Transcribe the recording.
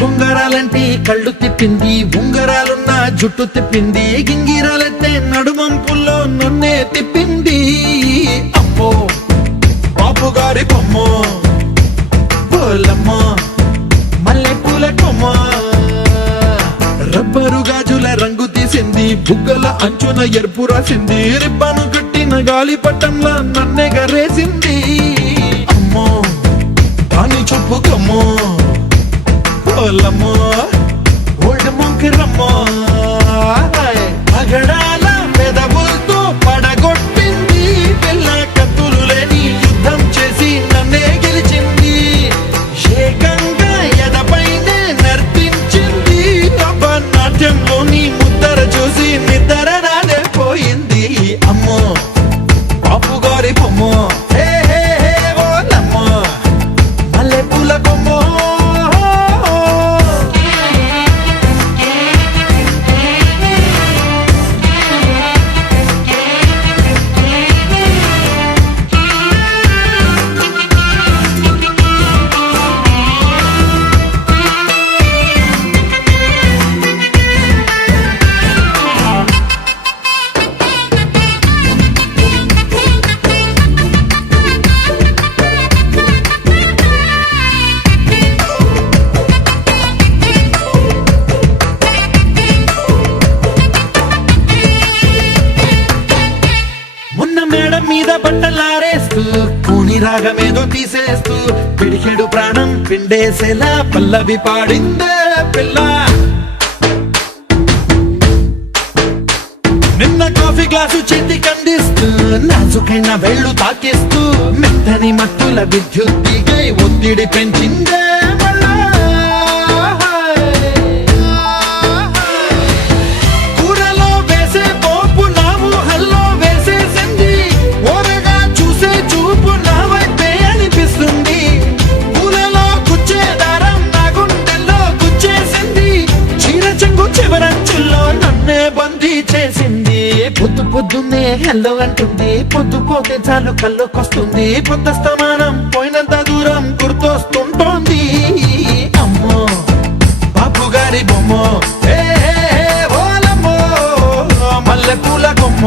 బొంగరాలంటే కళ్ళు తిప్పింది, ఉంగరాలున్న జుట్టు తిప్పింది, గింగిరాలెత్తే నడుమంపుల్లో నన్నే తిప్పింది. అమ్మో బాపు గారి బొమ్మ, పోలమ్మ మల్లె పూల కొమ్మ, రబ్బరు గాజుల రంగు తీసింది, బుగ్గల అంచున ఎరుపు రాసింది, రిబ్బను కట్టిన గాలి పట్టంలా నన్నే గరేసింది. అమ్మో దాని చూపు కమ్మో, పోలమ్మో ఓల్డ్ మొంకిరమ్మో, పగడాల పెదవులతో పడగొట్టింది, పిల్ల కత్తులు లేని యుద్ధం చేసి నన్నే గెలిచింది, ఏకంగా ఎదపైనే నర్తించింది, నాట్యంలోని ముద్దర చూసి నిద్ర నానే పోయింది. అమ్మో బాపు గారి బొమ్మ, హే హే హే ఓలమ్మ మల్లె పూల కొమ్మ. మేడం మీద బట్టలారేస్తూ కూని రాగమేదో తీసేస్తూ పిడికెడు ప్రాణం పిండేసేలా పల్లవి పాడిందే పిల్ల. నిన్న కాఫీ గ్లాసు చేతి కందిస్తూ నాజుకైన వేళ్ళు తాకిస్తూ మెత్తని మత్తుల విద్యుత్తికై ఒత్తిడి పెంచిందే మళ్ళా. కూరలో వేసే పోపు నా ఊహల్లో వేసేసింది, ఓరగా చూసే చూపు నా వైపే అనిపిస్తుంది, పూలలో గుచ్చే దారం నా గుండెల్లో గుచ్చేసింది, చీర చెంగు చివరంచుల్లో నన్నే బందీ చేసింది. పొద్దు పొద్దున్నే హెల్లో అంటుంది, పొద్దు పోతే చాలు కళ్ళొకొస్తుంది, పొద్ద స్తమానం పోయినంత దూరం గుర్తొస్తుంటోంది. అమ్మో బాపు గారి బొమ్మ, హే హే హే ఓలమ్మో మల్లె పూల కొమ్మ.